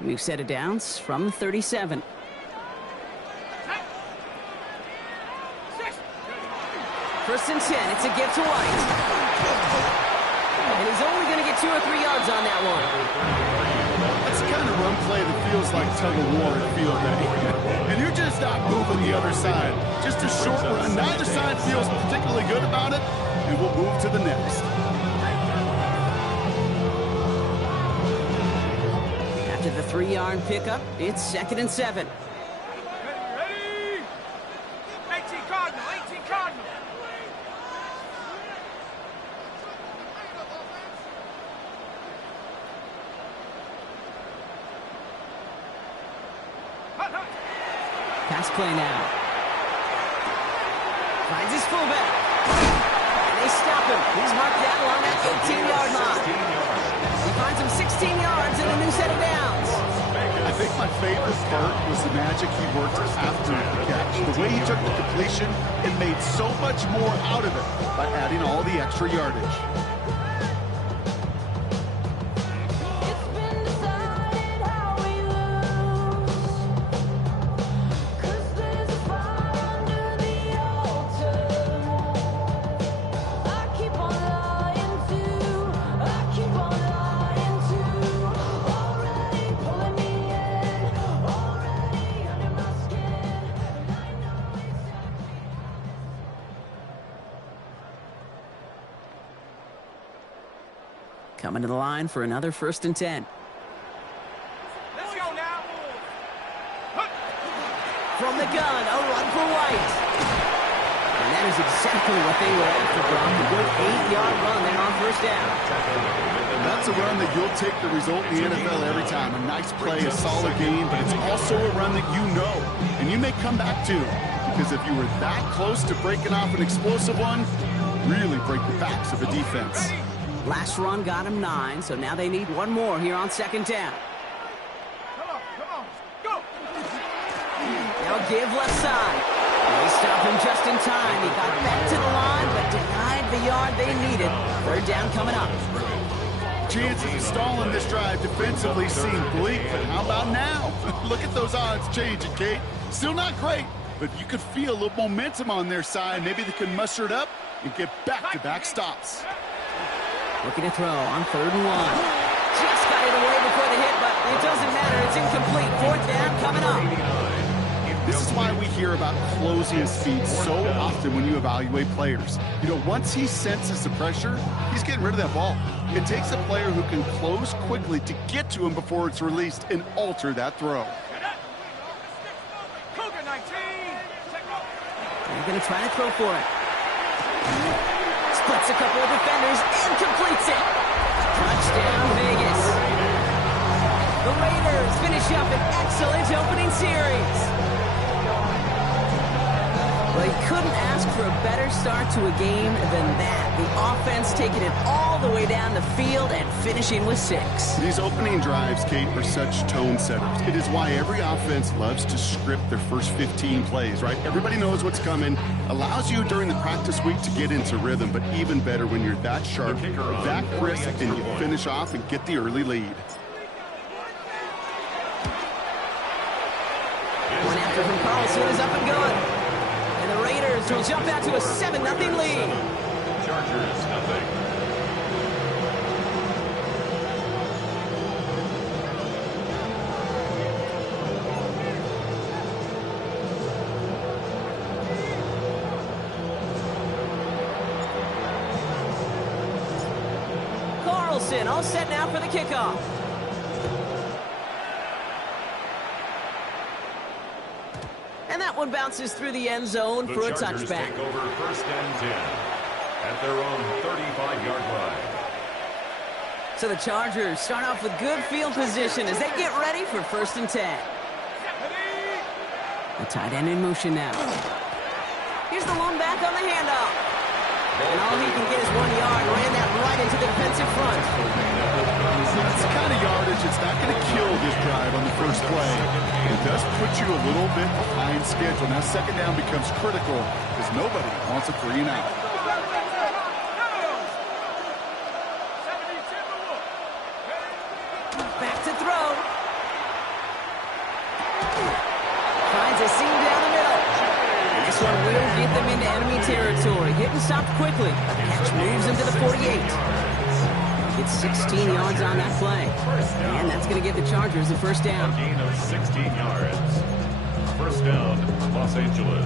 New set of downs from 37. First and 10. It's a gift to White. And he's only going to get 2 or 3 yards on that one. That's the kind of run play that feels like tug-of-war at field day. And you're just not moving the other side. Just a short run. Neither side feels particularly good about it, and we'll move to the next. After the 3-yard pickup, it's 2nd and 7. Ready? 18 Cardinal, 18 Cardinal. Pass play now. Finds his fullback. And they stop him. He's marked down along that 18-yard line. He finds him 16 yards and a new set of downs. I think my favorite part was the magic he worked after the catch. The way he took the completion and made so much more out of it by adding all the extra yardage. Coming to the line for another 1st and 10. Let's go now. From the gun, a run for White. And that is exactly what they were after, Brock. A good 8-yard run there on 1st down. That's a run that you'll take the result in the NFL every time. A nice play, a solid game, but it's also a run that you know and you may come back to. Because if you were that close to breaking off an explosive one, really break the backs of the defense. Last run got him 9, so now they need one more here on 2nd down. Come on, go. Now give left side. They stop him just in time. He got back to the line, but denied the yard they needed. 3rd down coming up. Chances of stalling this drive defensively seem bleak, but how about now? Look at those odds changing, Kate. Still not great, but you could feel a little momentum on their side. Maybe they can muster it up and get back-to-back stops. Looking to throw on 3rd and 1. Just got it away before the hit, but it doesn't matter. It's incomplete. 4th down coming up. This is why we hear about closing speed so often when you evaluate players. You know, once he senses the pressure, he's getting rid of that ball. It takes a player who can close quickly to get to him before it's released and alter that throw. Cougar 19. They're going to try to throw for it. Splits a couple of defenders and completes it. Touchdown, Vegas. The Raiders finish up an excellent opening series. Well, you couldn't ask for a better start to a game than that. The offense taking it all the way down the field and finishing with 6. These opening drives, Kate, are such tone setters. It is why every offense loves to script their first 15 plays, right? Everybody knows what's coming. Allows you during the practice week to get into rhythm, but even better when you're that sharp, that crisp, and you finish off and get the early lead. One after from Carlson is up and going. And the Raiders will jump out to a 7-0 lead. Chargers, nothing. Carlson all set now for the kickoff. And that one bounces through the end zone for a Chargers touchback. take over 1st and 10 at their own 35-yard line. So the Chargers start off with good field position as they get ready for 1st and 10. The tight end in motion now. Here's the lone back on the handoff. And all he can get is 1 yard. Ran that right into the defensive front. It's the kind of yardage that's not going to kill this drive on the first play. It does put you a little bit behind schedule. Now 2nd down becomes critical because nobody wants a 3 and out. Back to throw. will get them into enemy territory. Hit and stop quickly. Catch moves him to the 48. Gets 16 yards on that play. And that's going to give the Chargers a first down. A gain of 16 yards. First down, Los Angeles.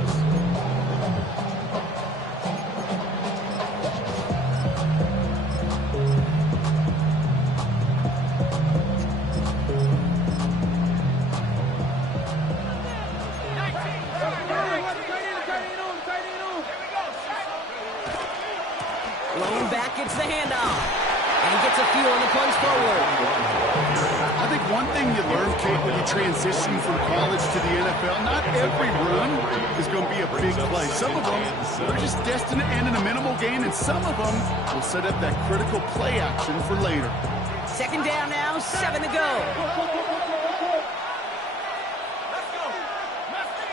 Rolling back, gets the handoff. And gets a few on the plunge forward. I think one thing you learn, Kate, when you transition from college to the NFL, not every run is going to be a big play. Some of them are just destined to end in a minimal gain, and some of them will set up that critical play action for later. Second down now, 7 to go. Let's go. Let's go.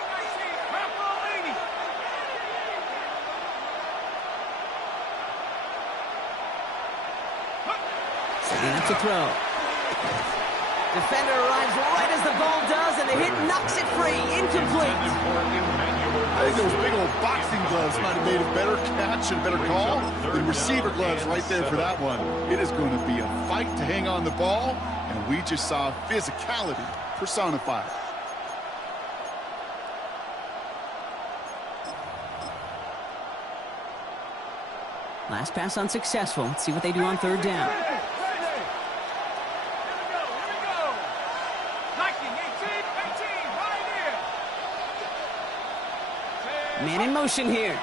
Purple lady. Setting up to throw. Defender arrives right as the ball does, and the hit knocks it free. Incomplete. I think those big old boxing gloves might have made a better catch and better call than receiver gloves right there for that one. It is going to be a fight to hang on the ball, and we just saw physicality personified. Last pass unsuccessful. Let's see what they do on third down. Man in motion here.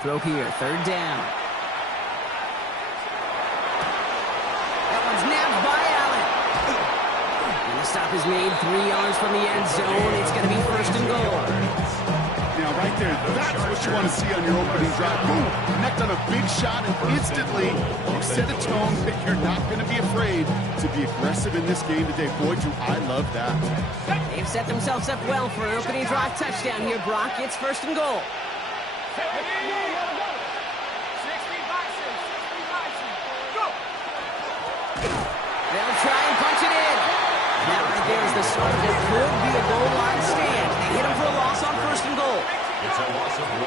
Throw here, third down. That one's nabbed by Allen. And the stop is made 3 yards from the end zone. It's going to be first and goal. Now, right there, that's what you want to see on your opening drive. Boom, connect on a big shot, and instantly you set a tone that you're not going to be afraid to be aggressive in this game today. Boy, do I love that. They've set themselves up well for an opening drive touchdown here, Brock. It's first and goal. They'll try and punch it in. That right there is the start of what could be a goal line stand. They hit him for a loss on first and goal. It's a loss of 1.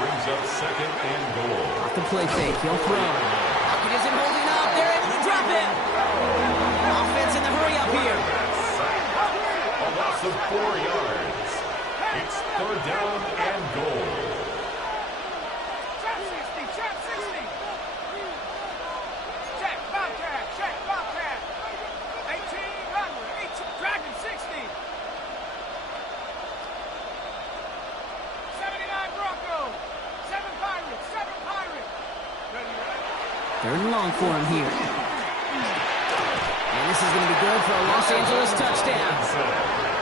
Brings up second and goal. Off the play fake, he'll throw. Pocket isn't holding up. They're able to drop it. Offense in the hurry up here. A loss of 4 yards. It's third down and goal. Check 60, check 60. Check, Bobcat, check, Bobcat. 18, Runner, 18, Dragon 60. 79 Bronco, 7 Pirates, 7 Pirates. Ready, ready. Third and long for him here. And this is going to be good for a Los Angeles touchdown.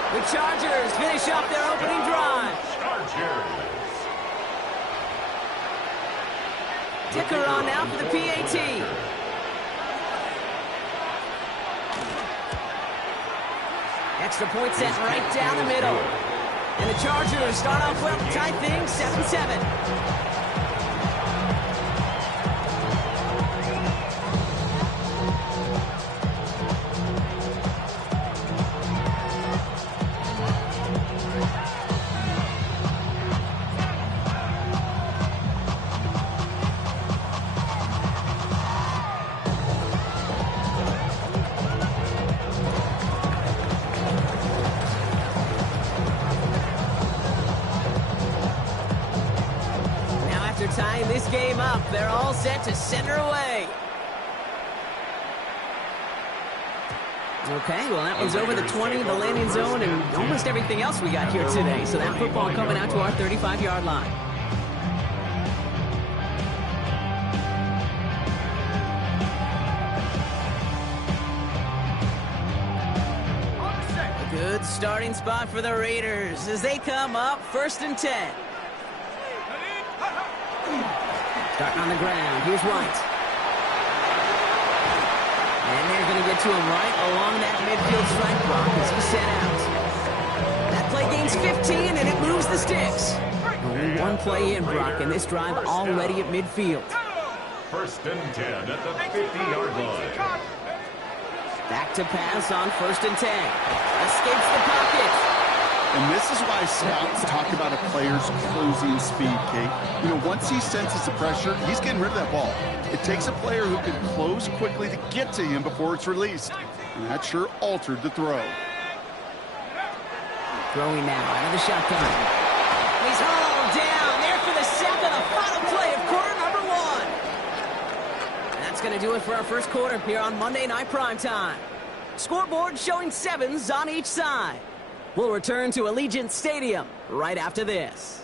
The Chargers finish up their opening drive. Chargers. Ticker on now for the PAT. Extra point set right down the middle. And the Chargers start off well to tie things 7-7. Tying this game up, they're all set to center away. Okay, well that one's over the 20, the landing zone, and almost everything else we got here today. So that football coming out to our 35-yard line. A good starting spot for the Raiders as they come up first and 10. Starting on the ground, here's White. And they're going to get to him right along that midfield strike block as he set out. That play gains 15 and it moves the sticks. Only one play in, Brock, and this drive already at midfield. First and 10 at the 50-yard line. Back to pass on 1st and 10. Escapes the pocket. And this is why scouts talk about a player's closing speed, Kate. You know, once he senses the pressure, he's getting rid of that ball. It takes a player who can close quickly to get to him before it's released. And that sure altered the throw. Throwing now out of the shotgun. He's hauled down there for the sack on the final play of quarter number 1. And that's going to do it for our first quarter here on Monday Night Primetime. Scoreboard showing 7s on each side. We'll return to Allegiant Stadium right after this.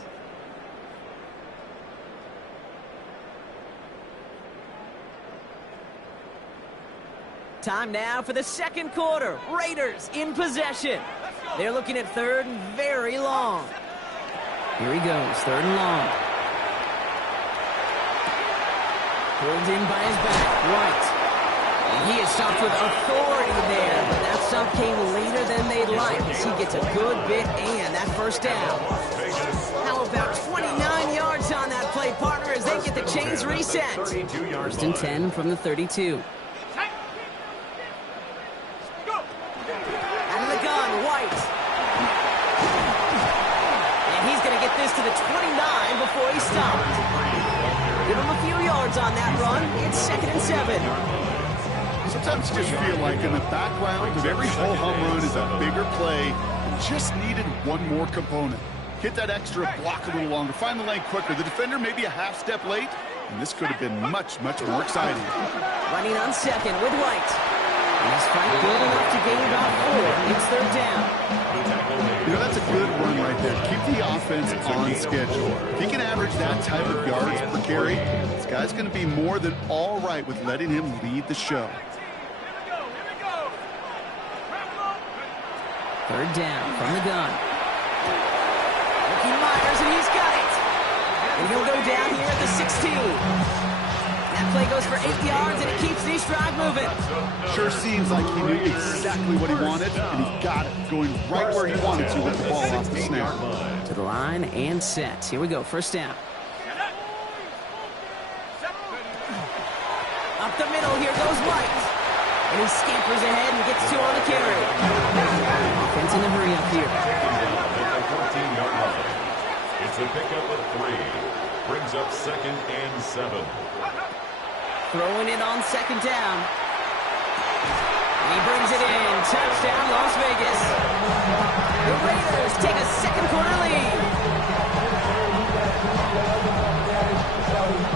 Time now for the second quarter. Raiders in possession. They're looking at 3rd and very long. Here he goes, 3rd and long. Pulled in by his back, White. And he is stopped with authority there, but that stop came later than they'd like as he gets a good bit and that first down. How about 29 yards on that play, partner, as they get the chains reset. 1st and 10 from the 32. Out of the gun, White. And he's going to get this to the 29 before he stopped. Give him a few yards on that run. It's 2nd and 7. Sometimes you just feel like in the background of every ho-hum run is a bigger play. Just needed one more component. Hit that extra block a little longer. Find the lane quicker. The defender may be a half step late, and this could have been much, much more exciting. Running on 2nd with White. And he's fight good enough to gain about 4. It's 3rd down. You know, that's a good run right there. Keep the offense on schedule. If he can average that type of yards per carry, this guy's going to be more than all right with letting him lead the show. 3rd down from the gun. Looking Myers, and he's got it. And he'll go down here at the 16. That play goes for 8 yards, and it keeps this drive moving. Sure seems like he knew exactly what he wanted, and he got it, going right where he wanted to with the ball off the snap. To the line and set. Here we go, 1st down. Up the middle, here goes White. And he scampers ahead and gets 2 on the carry. Offense in a hurry up here. It's a pickup of 3. Brings up 2nd and 7. Throwing it on 2nd down. And he brings it in. Touchdown, Las Vegas. The Raiders take a second quarter lead.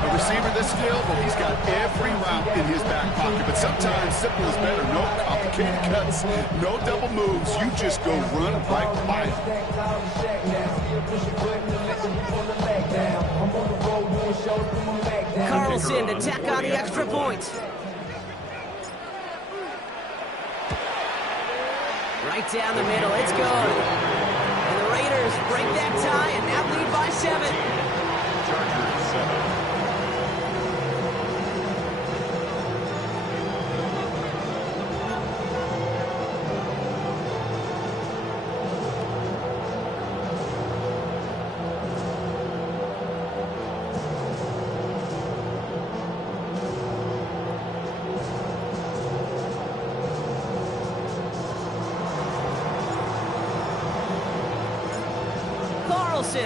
A receiver this skilled, well, he's got every route in his back pocket, but sometimes simple is better. No complicated cuts, no double moves. You just go run right by him. Carlson to tack on the extra point. Right down the middle, it's good. And the Raiders break that tie and now lead by 7. Chargers 7.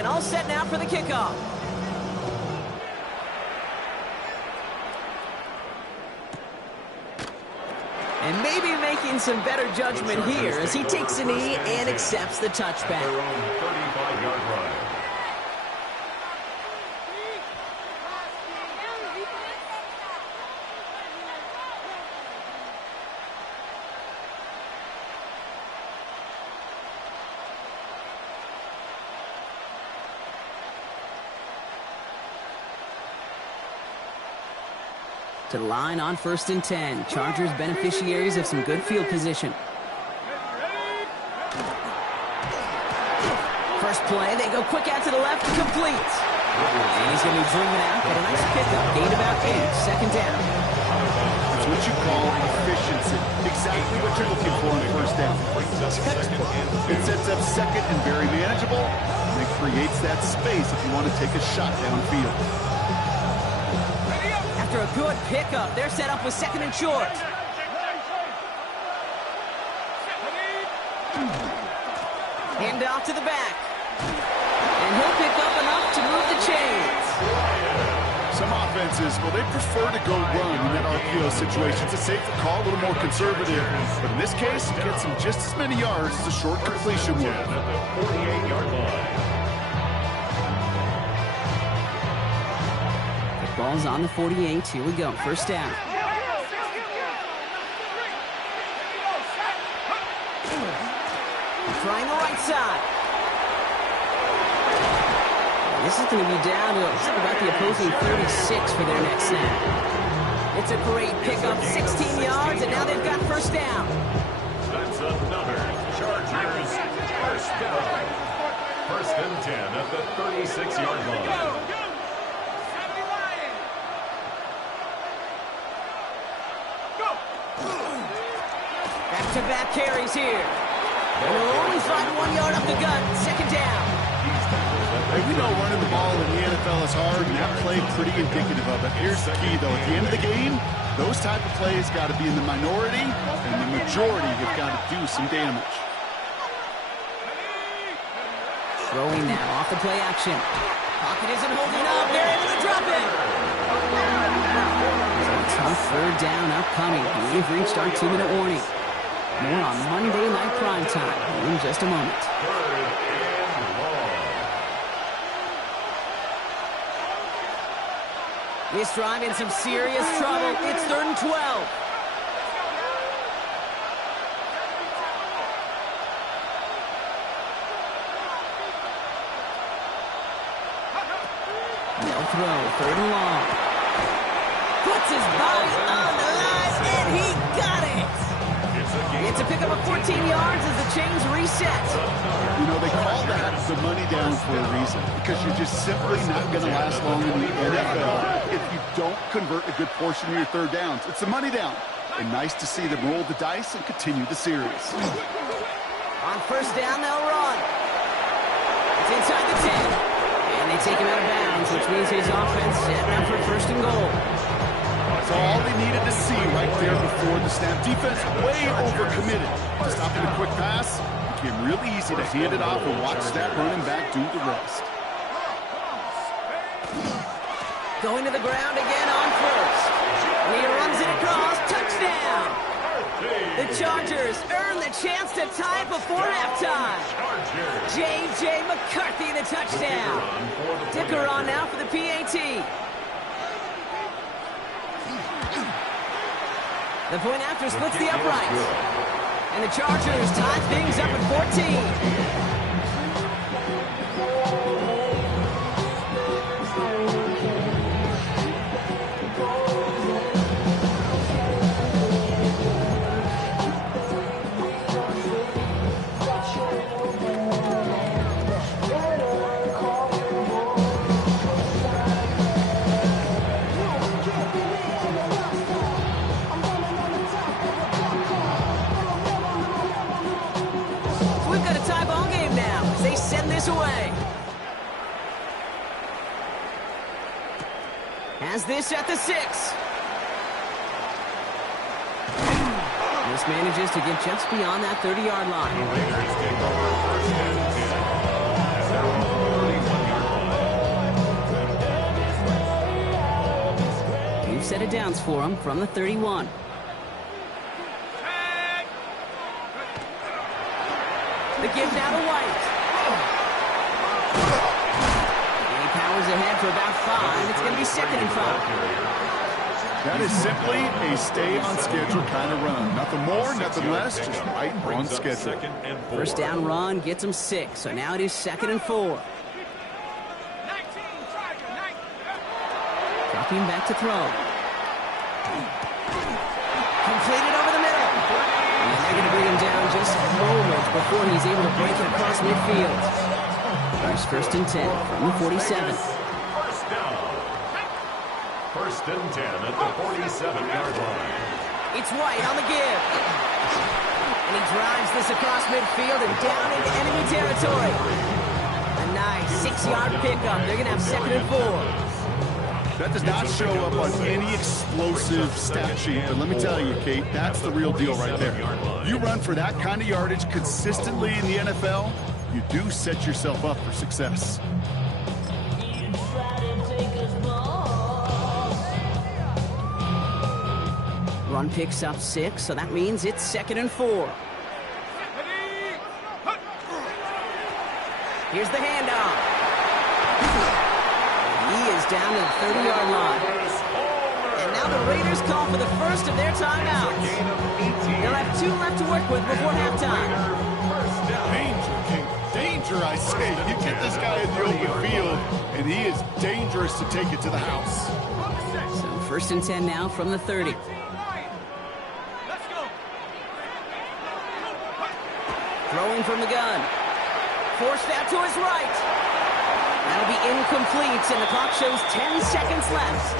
All set now for the kickoff. And maybe making some better judgment here as he takes a knee and accepts the touchback. Their own 35-yard line. To the line on 1st and 10. Chargers beneficiaries of some good field position. First play, they go quick out to the left, complete. And he's going to be driven out, but a nice pickup. Gain about 8, 2nd down. That's what you call efficiency. Exactly what you're looking for on 1st down. It sets up 2nd and very manageable, and it creates that space if you want to take a shot downfield. After a good pickup, they're set up with 2nd and short. Hand off to the back. And he'll pick up enough to move the chains. Some offenses, well, they prefer to go run in that RPO situation. It's a safer call, a little more conservative. But in this case, it gets him just as many yards as a short completion would. At the 48-yard line. The ball's on the 48. Here we go. First down. Trying the right side. This is going to be down to about the opposing 36 for their next snap. It's a great pickup, 16 yards, and now they've got first down. That's another Chargers first down. First and 10 at the 36-yard line. Back-to-back carries here. And they'll only find 1 yard up the gut. Second down. Hey, we know running the ball in the NFL is hard, and that play pretty indicative of it. Here's the key, though. At the end of the game, those type of plays got to be in the minority, and the majority have got to do some damage. Throwing now off the play action. Pocket isn't holding up. They're able to drop it. A tough third down upcoming. We've reached our 2-minute warning. More on Monday Night Primetime in just a moment. This drive in some serious trouble. It's 3rd and 12. No throw, 3rd and long. Puts his body on the line, and he got it. It's a pickup of 14 yards as the chains reset. You know, they call that the money down for a reason, because you're just simply not going to last long in the NFL if you don't convert a good portion of your third downs. It's the money down. And nice to see them roll the dice and continue the series. On first down, they'll run. It's inside the 10. And they take him out of bounds, which means his offense setting up for first and goal. That's all they needed to see right there before the snap. Defense way overcommitted. Stopping a quick pass became really easy to hand it off and watch that running back do the rest. Going to the ground again on first. And he runs it across. Touchdown! The Chargers earn the chance to tie before halftime. J.J. McCarthy the touchdown. Dicker on now for the PAT. The point after splits the uprights. And the Chargers tie things up at 14. Away. Has this at the 6. This manages to get just beyond that 30-yard line. The Raiders take over first and 10 at their own 31-yard line. New set of downs for him from the 31. The give now to White. Ahead for about 5. It's going to be 2nd and 5. That is simply a stay-on-schedule kind of run. Nothing more, nothing less, just right on schedule. First down run gets him 6, so now it is 2nd and 4. Dropping back to throw. Completed over the middle. And they're going to bring him down just moments before he's able to break it across midfield. There's 1st and 10 from the 47. First down. 1st and 10 at the 47-yard line. It's White on the give. And he drives this across midfield and down into enemy territory. A nice 6-yard pickup. They're going to have 2nd and 4. That does not show up on any explosive stat sheet, but let me tell you, Kate, that's the real deal right there. You run for that kind of yardage consistently in the NFL, you do set yourself up for success. Run picks up 6, so that means it's 2nd and 4. Here's the handoff. He is down to the 30-yard line. And now the Raiders call for the first of their timeouts. They'll have 2 left to work with before halftime. Danger, King. Danger, I say. You get this guy in the open field, and he is dangerous to take it to the house. So 1st and 10 now from the 30. Throwing from the gun. Forced out to his right. That'll be incomplete, and the clock shows 10 seconds left.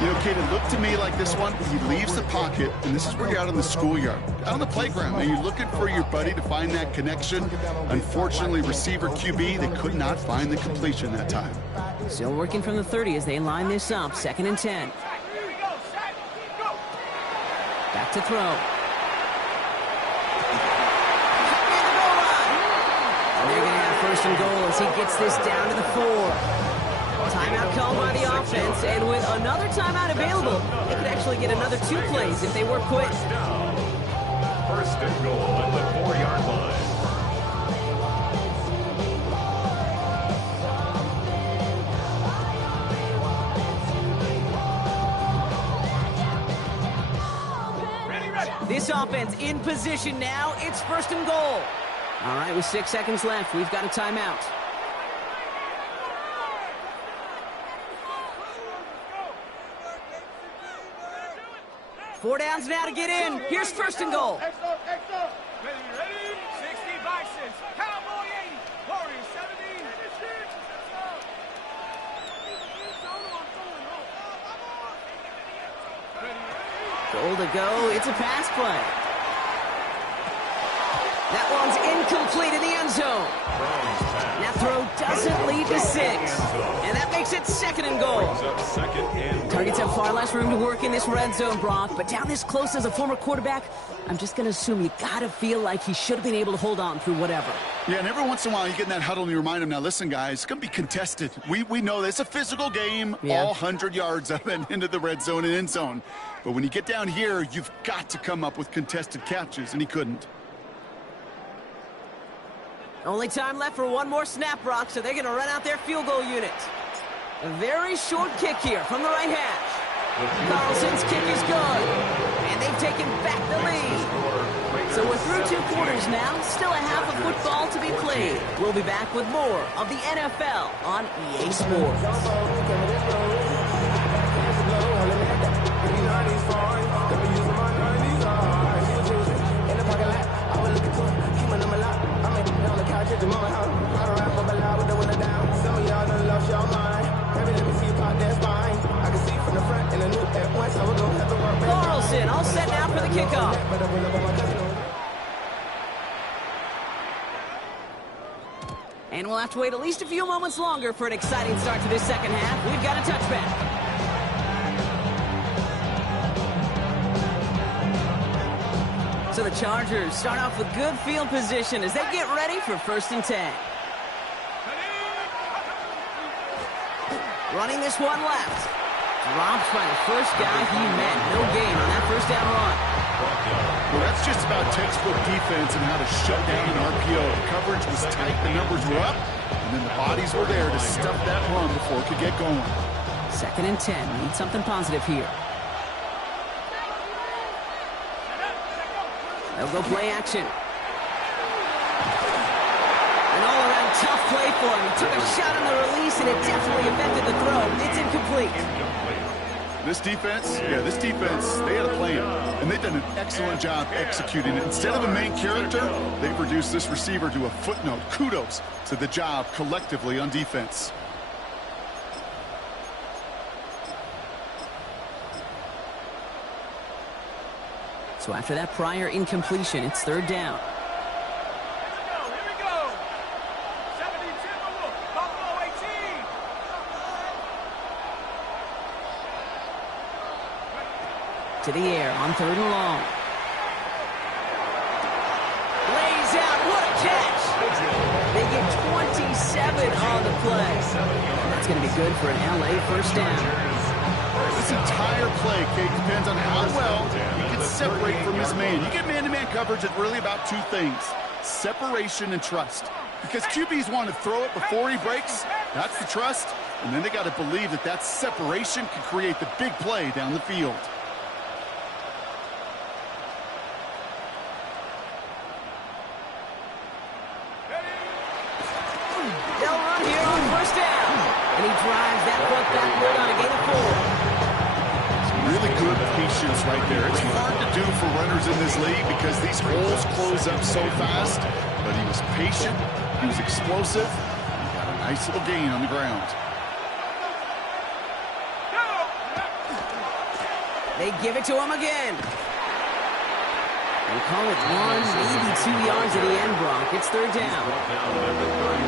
You know, Kate, it looked to me like this one, he leaves the pocket, and this is where you're out in the schoolyard, out on the playground, and you're looking for your buddy to find that connection. Unfortunately, receiver QB, they could not find the completion that time. Still working from the 30 as they line this up, 2nd and 10. Back to throw. They're going to have 1st and goal as he gets this down to the 4. Timeout called by the offense, and with another timeout available, they could actually get another 2 plays if they work quick. 1st and goal at the 4-yard line. This offense in position now. It's 1st and goal. All right, with 6 seconds left, we've got a timeout. Four downs now to get in. Here's 1st and goal. Ready? 60 Bisons. Cowboy 80. Warriors 70. Goal to go. It's a pass play. That one's incomplete in the end zone. That throw doesn't lead to 6. And that makes it 2nd and goal. Targets have far less room to work in this red zone, Brock, but down this close as a former quarterback, I'm just going to assume you got to feel like he should have been able to hold on through whatever. Yeah, and every once in a while you get in that huddle and you remind him, now listen, guys, it's going to be contested. We know this. It's a physical game, all 100 yards of it into the red zone and end zone. But when you get down here, you've got to come up with contested catches, and he couldn't. Only time left for one more snap, Brock, so they're going to run out their field goal unit. A very short kick here from the right hash. Carlson's kick is good, and they've taken back the lead. So we're through 2 quarters now, still a half of football to be played. We'll be back with more of the NFL on EA Sports. Carlson all set now for the kickoff. And we'll have to wait at least a few moments longer for an exciting start to this second half. We've got a touchback. So the Chargers start off with good field position as they get ready for 1st and 10. Running this one left. Drops by the first guy he met. No gain on that 1st down run. Well, that's just about textbook defense and how to shut down an RPO. The coverage was tight, the numbers were up, and then the bodies were there to stuff that run before it could get going. 2nd and 10. Need something positive here. They'll go play action. An all-around tough play for him. He took a shot on the release, and it definitely affected the throw. It's incomplete. This defense, they had a plan, and they've done an excellent job executing it. Instead of a main character, they've reduced this receiver to a footnote. Kudos to the job collectively on defense. So after that prior incompletion, it's 3rd down. Here we go. 70 Timberwolves. Buffalo 18. to the air on 3rd and long. Lays out. What a catch. They get 27 on the play. That's going to be good for an LA first down. This entire play, Kate, depends on how well he can separate from his man. You get man-to-man coverage, it's really about two things: separation and trust. Because QBs want to throw it before he breaks. That's the trust. And then they got to believe that that separation can create the big play down the field. They'll run here on first down. And he drives that foot backward on a gain of 4. Really good patience right there. It's hard to do for runners in this league because these holes close up so fast. But he was patient. He was explosive. He got a nice little gain on the ground. They give it to him again. They call it 1, maybe 2 yards at the end, Brock. It's 3rd down. Down at the 31.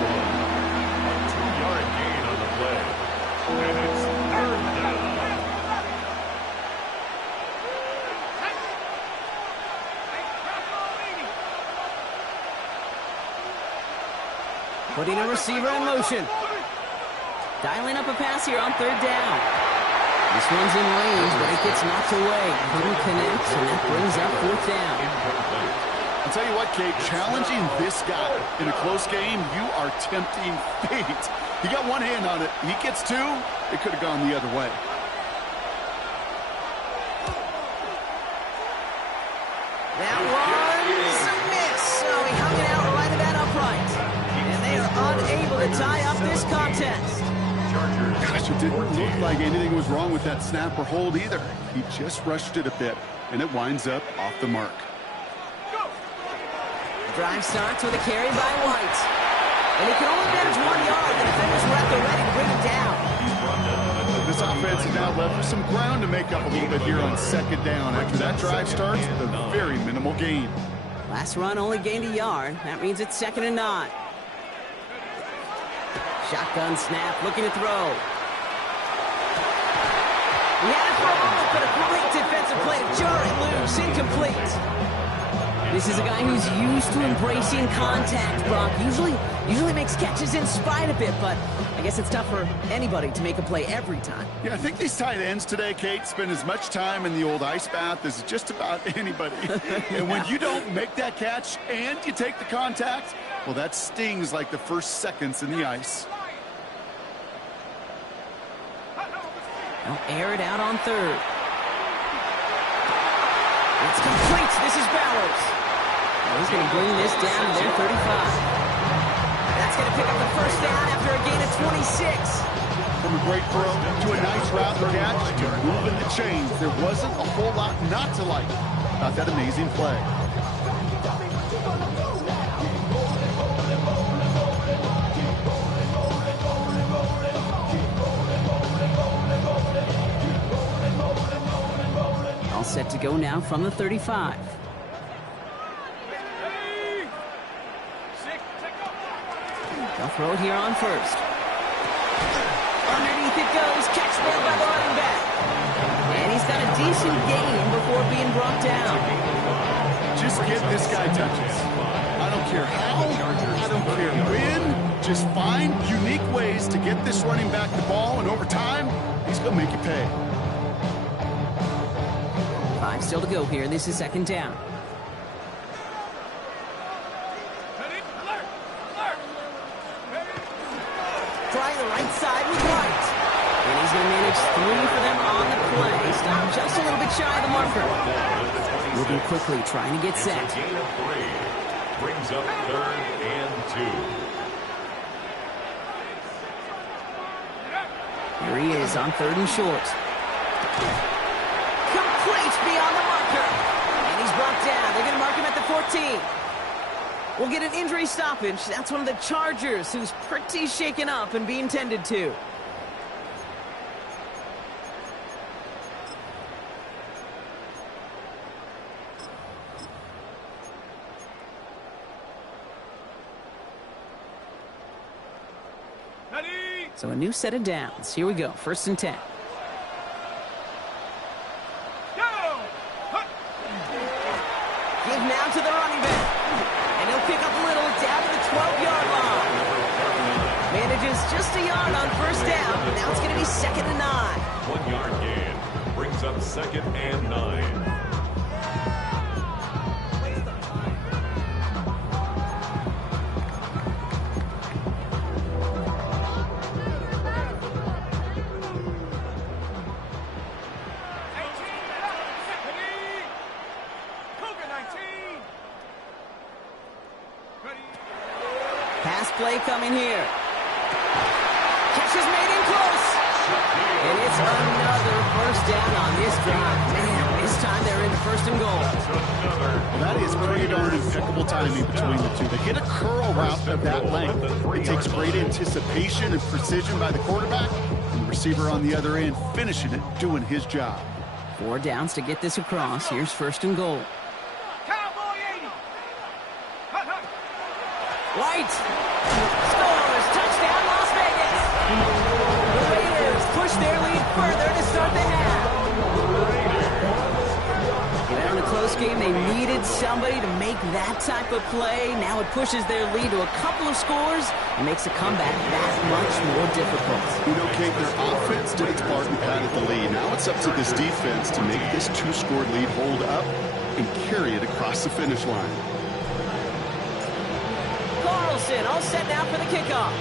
A 2-yard gain on the play. And it's 3rd down. Putting a receiver in motion. Dialing up a pass here on 3rd down. This one's in range, but it gets knocked away. Couldn't connect, and that brings up 4th down. I'll tell you what, Kate, challenging this guy in a close game, you are tempting fate. He got one hand on it. He gets 2. It could have gone the other way. That one's a miss. So he hung it out right at that upright. And they are unable to tie up this contest. Gosh, it didn't look like anything was wrong with that snap or hold either. He just rushed it a bit, and it winds up off the mark. Drive starts with a carry by White. And he can only manage 1 yard. The defenders were at the ready to bring him down. This offense is now left with some ground to make up a little bit here on 2nd down. After that drive starts with a very minimal gain. Last run only gained a yard. That means it's 2nd and 9. Shotgun snap, looking to throw. He had it for a moment, but a great defensive play to jar it loose, incomplete. This is a guy who's used to embracing contact, Brock. Usually makes catches in spite of it, but I guess it's tough for anybody to make a play every time. Yeah, I think these tight ends today, Kate, spend as much time in the old ice bath as just about anybody. And when you don't make that catch and you take the contact, well, that stings like the first seconds in the ice. They'll air it out on 3rd. It's complete. This is Bowers. He's going to bring this down to their 35. That's going to pick up the first down after a gain of 26. From a great throw to a nice route and catch to moving the chains. There wasn't a whole lot not to like about that amazing play. All set to go now from the 35. They'll throw it here on 1st. Underneath it goes. Catch there by the running back. And he's got a decent gain before being brought down. Just get this guy touches. I don't care how, I don't care when. Just find unique ways to get this running back the ball, and over time, he's going to make you pay. 5 still to go here. This is 2nd down. Trying the right side with White. And he's going to manage 3 for them on the play. Stop just a little bit shy of the marker. Moving quickly, trying to get set. Gain of 3. Brings up 3rd and 2. Here he is on 3rd and short. Complete beyond the marker. And he's brought down. They're going to mark him at the 14. We'll get an injury stoppage. That's one of the Chargers who's pretty shaken up and being tended to. So a new set of downs. Here we go. 1st and 10. Go! lost a yard on first down. Now it's going to be 2nd and 9. 1 yard gain brings up 2nd and 9. Pass play coming here. Catch is made in close. And it's another first down on this drive. Man, this time they're in 1st and goal. Well, that is pretty darn impeccable timing between the two. They hit a curl route of that length. It takes great anticipation and precision by the quarterback. And the receiver on the other end finishing it, doing his job. 4 downs to get this across. Here's 1st and goal. Cowboy 80. Hut, hut. White scores. Touchdown, Las Vegas. The Raiders push their lead further to start the half. In a close game, they needed somebody to make that type of play. Now it pushes their lead to a couple of scores and makes a comeback that much more difficult. You know, Kate, their offense did its part and padded the lead. Now it's up to this defense to make this 2-score lead hold up and carry it across the finish line. Carlson all set now for the kickoff.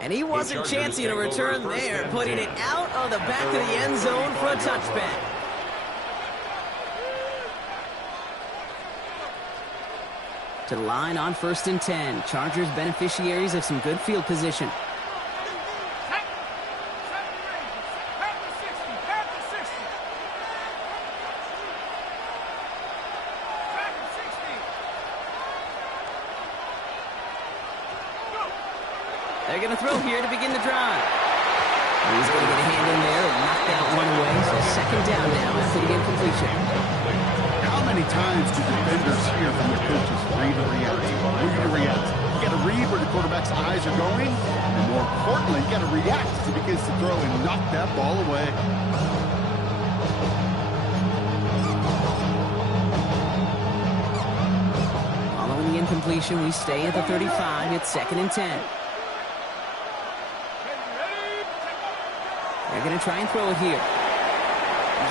And he wasn't chancing a return there, putting it out of the back of the end zone for a touchback. To the line on 1st and 10. Chargers beneficiaries of some good field position. They're going to throw here to begin the drive. He's going to get a hand in there and knock that one away. So 2nd down now after the incompletion. How many times do defenders hear from their coaches, read or react? Read or react. You got to read where the quarterback's eyes are going, and more importantly, you got to react as he begins to throw and knock that ball away. Following the incompletion, we stay at the 35. It's 2nd and 10. They're going to try and throw it here.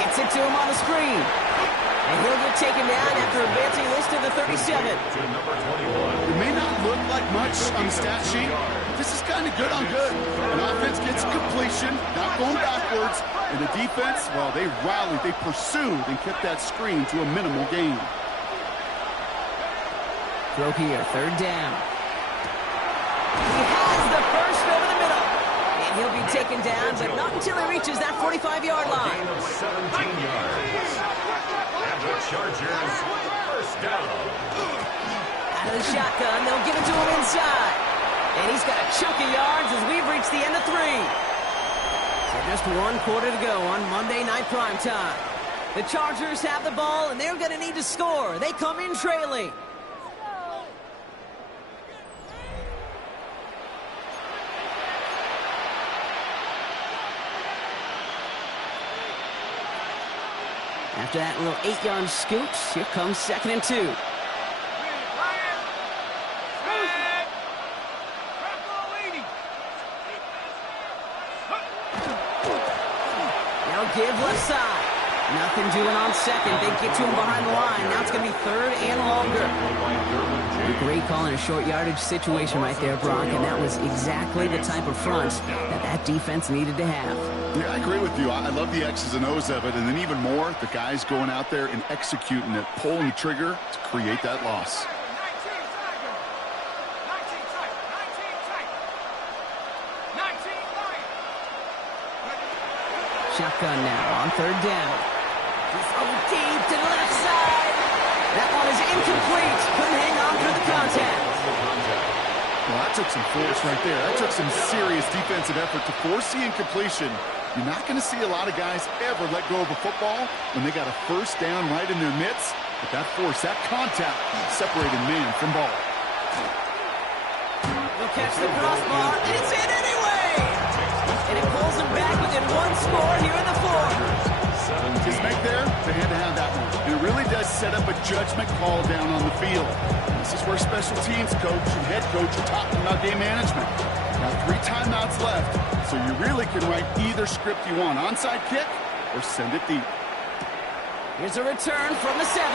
Gets it to him on the screen. And he'll get taken down after advancing this to the 37. It may not look like much on the stat sheet, but this is kind of good on good. An offense gets completion, not going backwards, and the defense, well, they rallied, they pursued, and kept that screen to a minimal gain. Throw here, 3rd down. He has the first over the middle. And he'll be taken down, but not until he reaches that 45-yard line. Gain of 17 yards. And the Chargers, 1st down. Out of the shotgun, they'll give it to him inside. And he's got a chunk of yards as we've reached the end of 3. So just 1 quarter to go on Monday Night Primetime. The Chargers have the ball, and they're going to need to score. They come in trailing. After that little 8-yard scooch, here comes 2nd and 2. They'll give left side. Nothing doing on 2nd. They get to him behind the line. Now it's going to be 3rd and longer. A great call in a short yardage situation right there, Brock, and that was exactly the type of front that defense needed to have. Yeah, I agree with you. I love the X's and O's of it, and then even more, the guys going out there and executing it, pulling the trigger to create that loss. Shotgun now on 3rd down. He's over deep to the left side. That one is incomplete. Couldn't hang on through the contact. Well, that took some force right there. That took some serious defensive effort to force the incompletion. You're not going to see a lot of guys ever let go of a football when they got a 1st down right in their midst. But that force, that contact, separated man from ball. He'll catch the crossbar, and it's in anyway! And it pulls him back within 1 score here in the 4th. Just make there, they had to have that one. And it really does set up a judgment call down on the field. This is where special teams coach and head coach are talking about game management. Now 3 timeouts left, so you really can write either script you want. Onside kick or send it deep. Here's a return from the 7.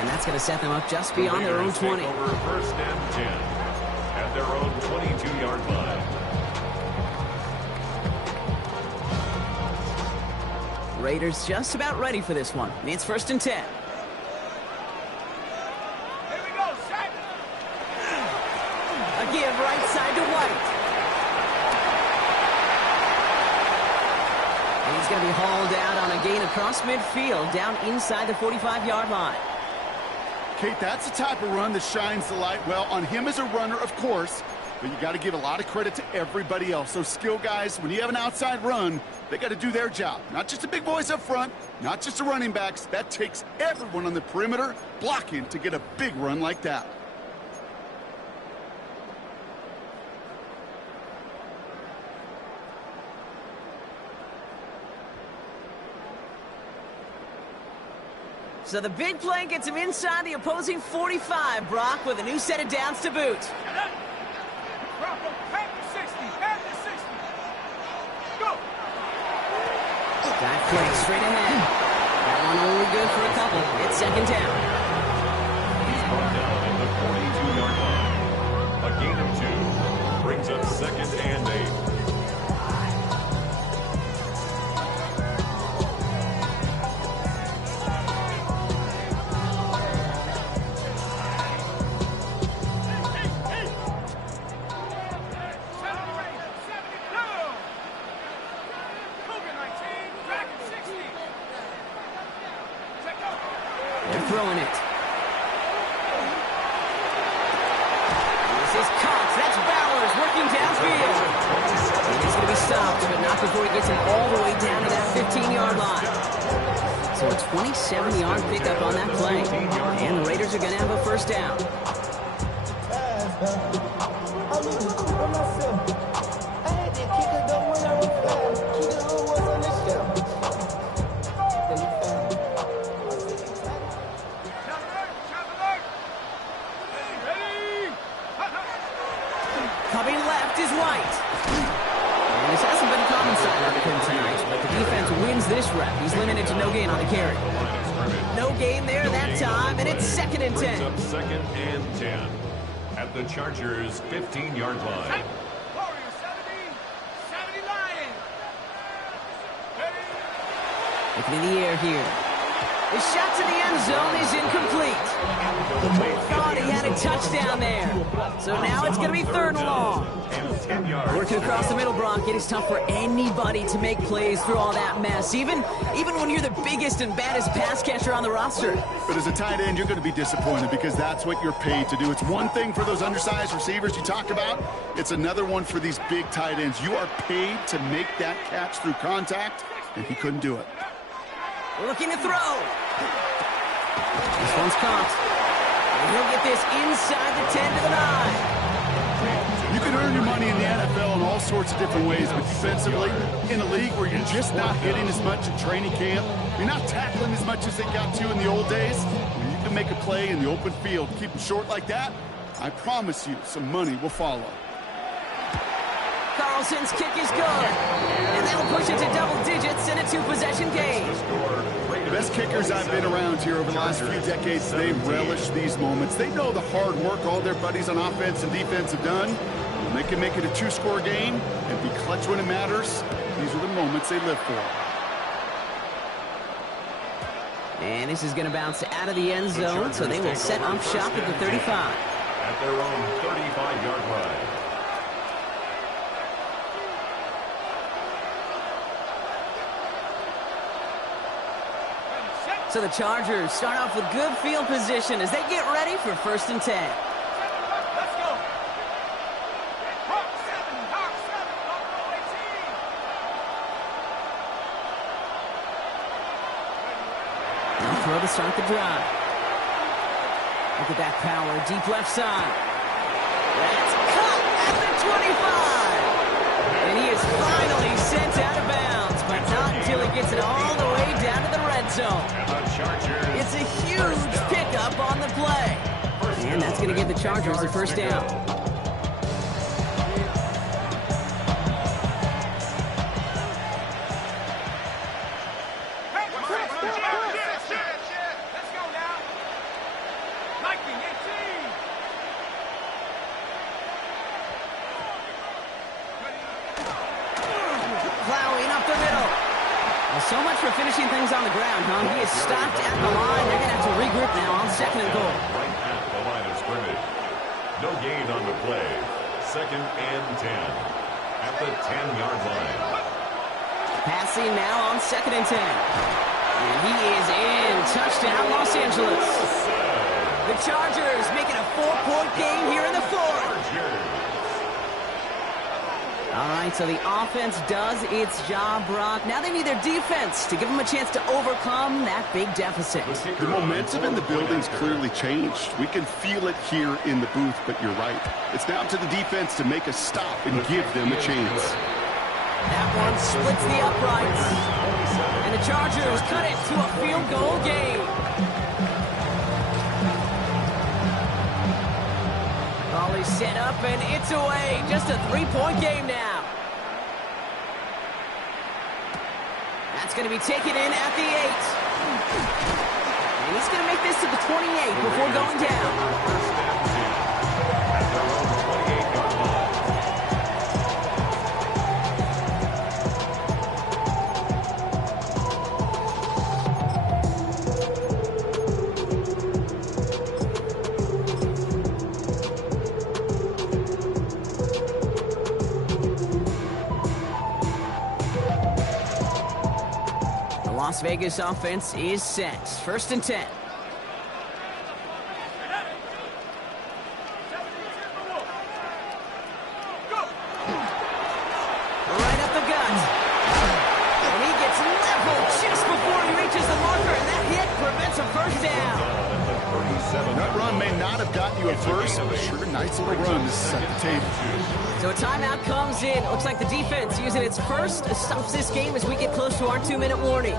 And that's going to set them up just beyond their own 20. Over first and 10 at their own 22-yard line. Raiders just about ready for this one. It's first and 10. Here we go, set. A give right side to White. And he's going to be hauled out on a gain across midfield down inside the 45-yard line. Kate, that's the type of run that shines the light well on him as a runner, of course, but you got to give a lot of credit to everybody else. Those skill guys, when you have an outside run, they got to do their job. Not just the big boys up front, not just the running backs. That takes everyone on the perimeter blocking to get a big run like that. So the big play gets him inside the opposing 45, Brock, with a new set of downs to boot. Drop him, back to 60, back to 60. Go. That play straight ahead. That one only good for a couple. It's second down. He's brought down at the 42-yard line. A gain of 2 brings up second and 8. They're throwing it. This is Cox. That's Bowers working downfield. And he's going to be stopped, but not before he gets him all the way down to that 15-yard line. So a 27-yard pickup on that play. And the Raiders are going to have a first down. Coming left is White. And this hasn't been a common sight on him tonight, but the defense wins this rep. He's limited to no gain on the carry. No gain there that time, and it's second and 10. Brings up second and 10 at the Chargers' 15-yard line. Warriors 70, 70 Lions. Ready? Looking in the air here. The shot to the end zone is incomplete. Thought he had a touchdown there. So now it's going to be third and long. And 10 yards. Working across the middle, Brock. It is tough for anybody to make plays through all that mess, even when you're the biggest and baddest pass catcher on the roster. But as a tight end, you're going to be disappointed because that's what you're paid to do. It's one thing for those undersized receivers you talk about. It's another one for these big tight ends. You are paid to make that catch through contact, and he couldn't do it. Looking to throw. This one's caught. And he'll get this inside the 10 to the 9. You can earn your money in the NFL in all sorts of different ways, but defensively, in a league where you're just not hitting as much in training camp, you're not tackling as much as they got to in the old days, when you can make a play in the open field, keep them short like that, I promise you some money will follow. Carlson's kick is good. And that'll push it to double digits in a 2-possession game. The best kickers I've been around here over the last few decades, they relish these moments. They know the hard work all their buddies on offense and defense have done. When they can make it a 2-score game and be clutch when it matters, these are the moments they live for. And this is going to bounce out of the end zone, so they will set up shop at the 35. At their own 35-yard line. So the Chargers start off with good field position as they get ready for first and 10. Let's go. Hawk 7, Hawk 7, Hawk 18. Now throw to start the drive. Look at that power, deep left side. That's caught at the 25. And he is finally sent out of bounds, but not until he gets it all the way down to the red zone. That's going to give the Chargers the first down. Plowing up the middle. Well, so much for finishing things on the ground, huh? He is stopped at the line. They're going to have to regroup now on 2nd and goal. Right at the line of scrimmage. No gain on the play. 2nd and 10. At the 10-yard line. Passing now on 2nd and 10. And he is in. Touchdown, Los Angeles. The Chargers making a 4-point game here in the 4th. All right, so the offense does its job, Brock. Now they need their defense to give them a chance to overcome that big deficit. The momentum in the building's clearly changed. We can feel it here in the booth, but you're right. It's now up to the defense to make a stop and give them a chance. That one splits the uprights. And the Chargers cut it to a field goal game. Ball is set up and it's away. Just a 3-point game now. That's going to be taken in at the 8. And he's going to make this to the 28 before going down. Las Vegas offense is set. 1st and 10. Right up the gut. And he gets leveled just before he reaches the marker, and that hit prevents a first down. That run may not have gotten you a first, but sure, nice little run to set the table. So a timeout comes in. Looks like the defense using its first stops this game as we get close to our 2-minute warning.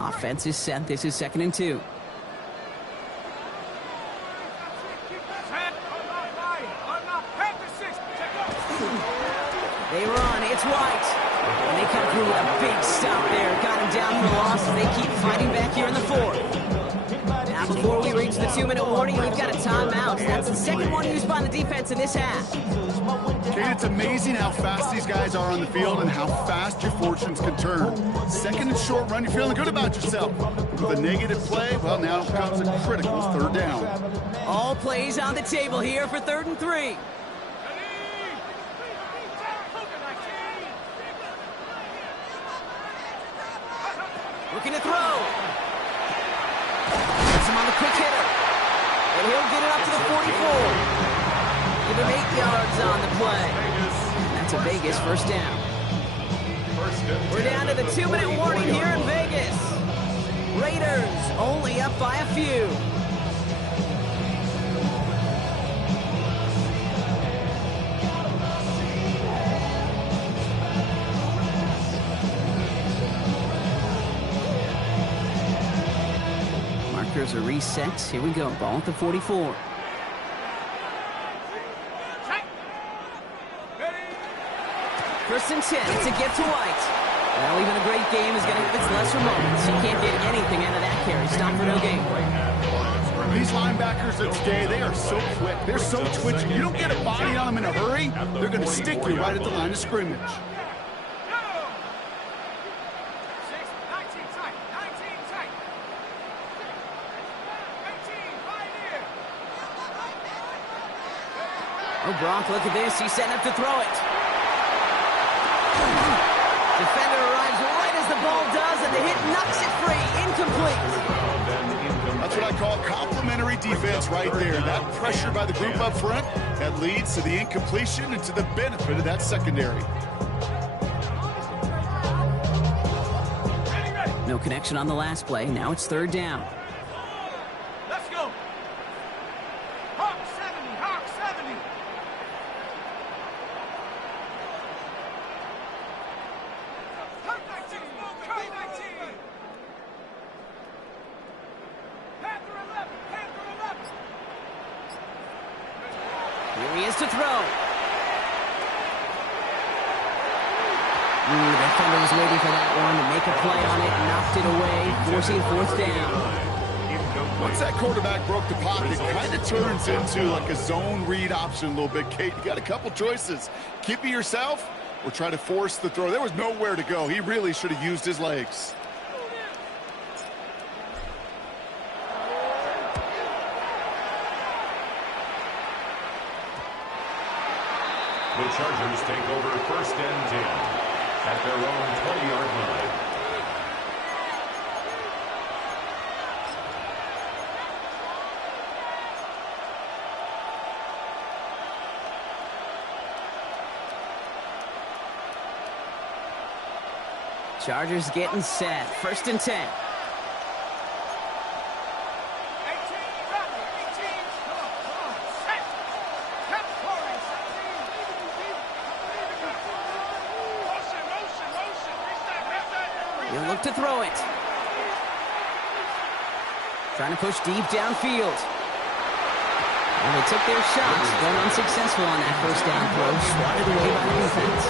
Offense is set. This is 2nd and 2. They run. It's White. And they come through with a big stop there. Got him down for the loss. And they keep fighting back here in the 4th. Now, before we reach the 2-minute warning, we've got a timeout. That's the second one used by the defense in this half. Kate, it's amazing how fast these guys are on the field and how fast your fortunes can turn. 2nd and short run, you're feeling good about yourself. With a negative play, well, now comes a critical 3rd down. All plays on the table here for 3rd and 3. Looking to throw. Gets him on the quick hitter. And he'll get it up to the 44. Give him 8 yards on the play. That's a Vegas first down. We're down to the 2-minute warning here in Vegas. Raiders only up by a few. Markers are reset. Here we go. Ball at the 44. First and 10. It's a gift to White. Well, even a great game is going to have its lesser moments. He can't get anything out of that carry. Stop for no gain. These linebackers that stay, they are so quick. They're so twitchy. You don't get a body on them in a hurry, they're going to stick you right at the line of scrimmage. Oh, Brock, look at this. He's setting up to throw it. Defender arrives right as the ball does, and the hit knocks it free. Incomplete. That's That's what I call complementary defense right there. That pressure by the group up front, that leads to the incompletion and to the benefit of that secondary. No connection on the last play. Now it's third down. Let's go. Hawk 70, Hawk 70. Hawk 19, Hawk 19. Panther 11, Panther 11. Here he is to throw. The defender was waiting for that one to make a play on it, knocked it away, forcing fourth down. Once that quarterback broke the pocket, it kind of turns into like a zone read option a little bit. Kate, you got a couple choices. Keep it yourself or try to force the throw. There was nowhere to go. He really should have used his legs. The Chargers take over first and 10 at their own 20-yard line. Chargers getting set. First and 10. 18, run, 18. Come on, set. Kept scoring, 17. Motion, reset. He'll look to throw it. Trying to push deep downfield. Well, they took their shots, going unsuccessful on that first down throw, swatted away by the defense.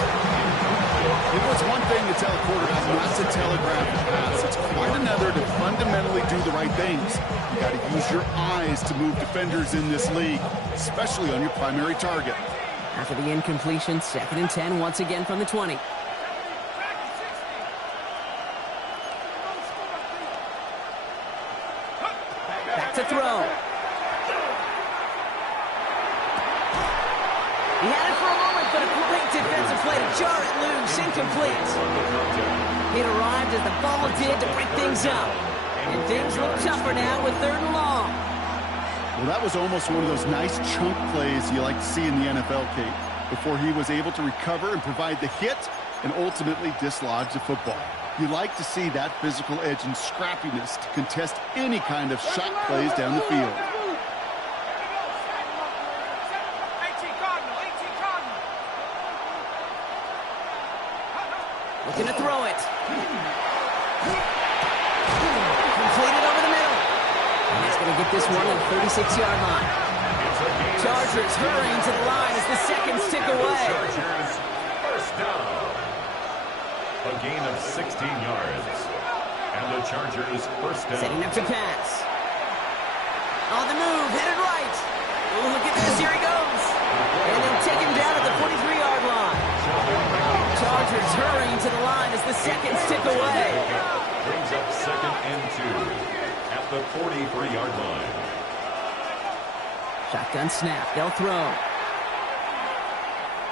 It was one thing to tell a quarterback not to telegraph the pass. It's quite another to fundamentally do the right things. You got to use your eyes to move defenders in this league, especially on your primary target. After the incompletion, second and 10 once again from the 20. Back to throw. He had it for a moment, but a great defensive play to jar it loose, incomplete. It arrived as the ball did to break things up. And things look tougher now with third and long. Well, that was almost one of those nice chunk plays you like to see in the NFL, Kate, before he was able to recover and provide the hit and ultimately dislodge the football. You like to see that physical edge and scrappiness to contest any kind of shot plays down the field. 18 Cardinal, 18 Cardinal. Looking to throw it. Completed over the middle. And he's going to get this one at the 36-yard line. Chargers hurrying to the line as the seconds tick away. Chargers first down. A gain of 16 yards. And the Chargers first down. Setting up to pass. On the move, headed right. Ooh, look at this, here he goes. And then taken down at the 43-yard line. Chargers hurrying to the line as the seconds tick away. Brings up second and 2 at the 43-yard line. Shotgun snap, they'll throw.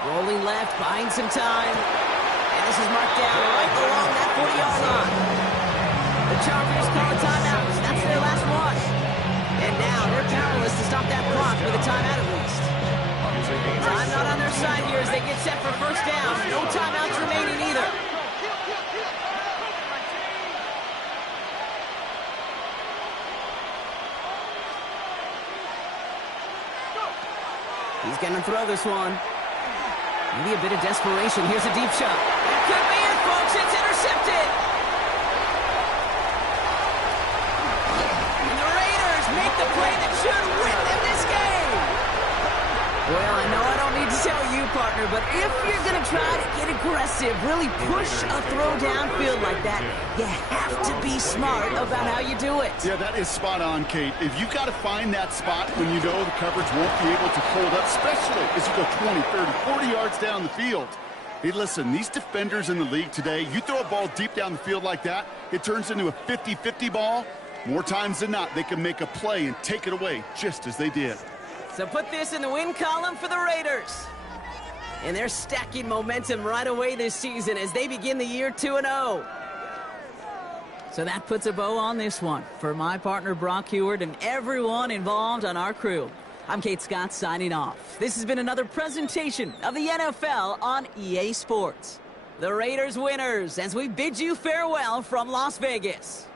Rolling left, buying some time. And this is marked down right along that 40-yard line. The Chargers call a timeout. That's their last one. And now they're powerless to stop that clock with a timeout at least. Time not on their side here as they get set for first down. No timeouts remaining either. He's going to throw this one. Maybe a bit of desperation. Here's a deep shot. That could be it, folks. It's intercepted. And the Raiders make the play that should win them this game. Well, I know I don't need to tell you, partner, but if you're going to try to get aggressive, really push a throw downfield like that, you have to be smart about how you do it. Yeah, that is spot on, Kate. If you've got to find that spot when you know the coverage won't be able to hold up, especially as you go 20, 30, 40 yards down the field. Hey, listen, these defenders in the league today, you throw a ball deep down the field like that, it turns into a 50-50 ball. More times than not, they can make a play and take it away just as they did. So put this in the win column for the Raiders. And they're stacking momentum right away this season as they begin the year 2-0. So that puts a bow on this one. For my partner Brock Heward and everyone involved on our crew, I'm Kate Scott signing off. This has been another presentation of the NFL on EA Sports. The Raiders winners as we bid you farewell from Las Vegas.